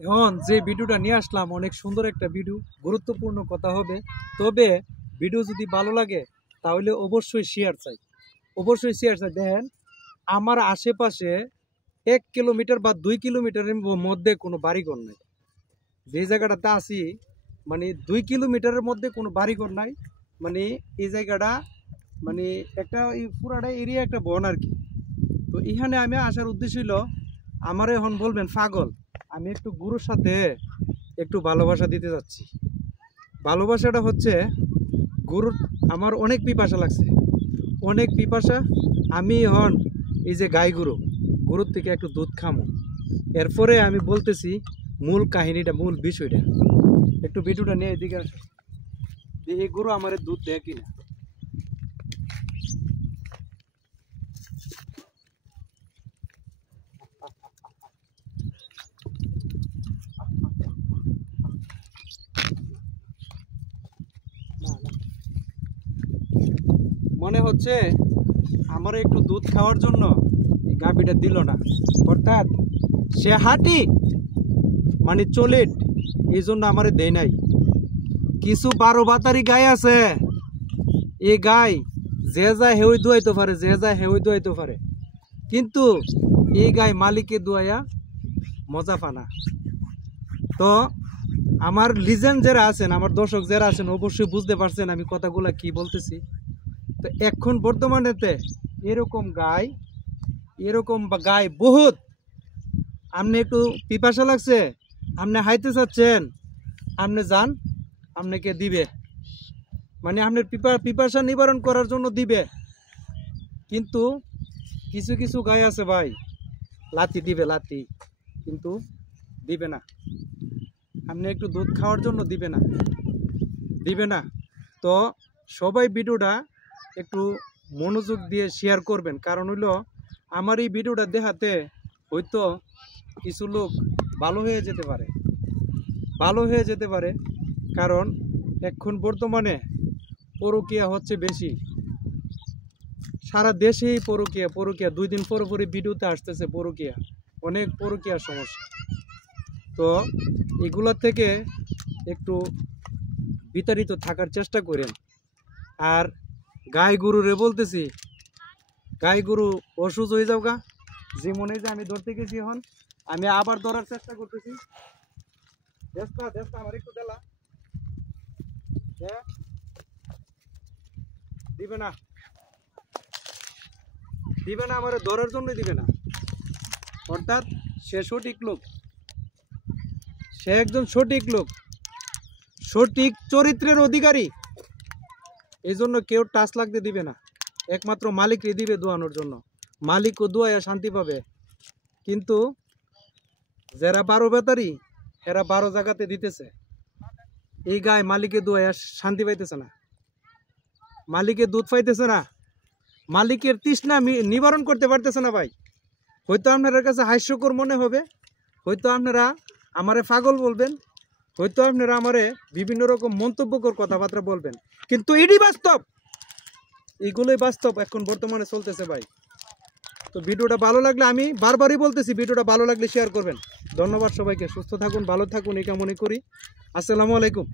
এখন যে ভিডিওটা নিয়ে আসলাম অনেক সুন্দর একটা ভিডিও, গুরুত্বপূর্ণ কথা হবে। তবে ভিডিও যদি ভালো লাগে তাহলে অবশ্যই শেয়ার চাই, অবশ্যই শেয়ার চাই। দেখেন আমার আশেপাশে 1 কিলোমিটার বা 2 কিলোমিটারের মধ্যে কোনো বাড়িঘর নাই। যে জায়গাটাতে আছি মানে 2 কিলোমিটারের মধ্যে কোনো বাড়িঘর নাই। মানে এই জায়গাটা মানে একটা এই পুরাটা এরিয়া একটা বন আর কি। তো এখানে আমি আসার উদ্দেশ্য হলো, আমার এখন বলবেন পাগল, আমি একটু গুরুর সাথে একটু ভালোবাসা দিতে যাচ্ছি। ভালোবাসাটা হচ্ছে গুরুর, আমার অনেক পিপাসা লাগছে, অনেক পিপাসা। আমি এখন এই যে গাই গরুর থেকে একটু দুধ খামো, এরপরে আমি বলতেছি মূল কাহিনীটা, মূল বিষয়টা। একটু ভিডিওটা নিয়ে এদিকে আসো, দেখি গরু আমার দুধ দেয় কিনা। মনে হচ্ছে আমার একটু দুধ খাওয়ার জন্য এই গাভীটা দিল না, অর্থাৎ সে হাঁটি মানে চলিট, এই জন্য আমারে দেয় নাই। কিছু 12 বাতারি গাই আছে, এই গাই যে যায় হেউই দুয়াইতে পারে, যে যায় হেউই দুয়াইতে পারে, কিন্তু এই গাই মালিকে দুয়াইয়া মজা পানা। তো আমার লিজেন্ড যারা আছেন, আমার দর্শক যারা আছেন, অবশ্যই বুঝতে পারছেন আমি কথাগুলা কি বলতেছি। তো এখন বর্তমানেতে এরকম গাই, এরকম গাই বহুত। আপনি একটু পিপাসা লাগছে, আপনি হাইতে চাচ্ছেন, আপনি যান, আপনাকে দিবে, মানে আপনার পিপাসা নিবারণ করার জন্য দিবে। কিন্তু কিছু কিছু গাই আছে ভাই, লাথি দিবে, লাথি, কিন্তু দিবে না। আপনি একটু দুধ খাওয়ার জন্য দিবে না, দিবে না। তো সবাই ভিডিওটা একটু মনোযোগ দিয়ে শেয়ার করবেন, কারণ হইলো আমার এই ভিডিওটা দেখাতে হয়তো কিছু লোক ভালো হয়ে যেতে পারে, ভালো হয়ে যেতে পারে। কারণ এখন বর্তমানে পরকীয়া হচ্ছে বেশি, সারা দেশেই পরকীয়া, পরকীয়া 2 দিন পর পরই ভিডিওতে আসতেছে পরকীয়া, অনেক পরকীয়ার সমস্যা। তো এগুলা থেকে একটু বিতাড়িত থাকার চেষ্টা করেন। আর গাই গরুরে বলতেছি, গাই গরু অসুস্থ হয়ে যাও গা, যে মনে যে আমি ধরতে গেছি, এখন আমি আবার ধরার চেষ্টা করতেছি। দেশটা দেশটা আমার একটু দেলা, দিবে না, দিবে না, আমার ধরার জন্য দিবে না। অর্থাৎ সে সঠিক লোক, সে একজন সঠিক লোক, সঠিক চরিত্রের অধিকারী, এই জন্য কেউ টাচ লাগতে দিবে না, একমাত্র মালিককে দিবে দোয়ানোর জন্য। মালিকও দোয়াইয়া শান্তি পাবে। কিন্তু যারা 12 বেতারি, এরা 12 জায়গাতে দিতেছে, এই গায়ে মালিকে দোয়াইয়া শান্তি পাইতেছে না, মালিকের দুধ পাইতেছে না, মালিকের তৃষ্ণা নিবারণ করতে পারতেছে না ভাই। হয়তো আপনার কাছে হাস্যকর মনে হবে, হয়তো আপনারা আমারে পাগল বলবেন, হয়তো আপনারা আমারে বিভিন্ন রকম মন্তব্যকর কথাবার্তা বলবেন, কিন্তু এটি বাস্তব, এইগুলোই বাস্তব এখন বর্তমানে চলতেছে ভাই। তো ভিডিওটা ভালো লাগলে, আমি বারবারই বলতেছি, ভিডিওটা ভালো লাগলে শেয়ার করবেন। ধন্যবাদ সবাইকে, সুস্থ থাকুন, ভালো থাকুন এই কামনা করি। আসসালামু আলাইকুম।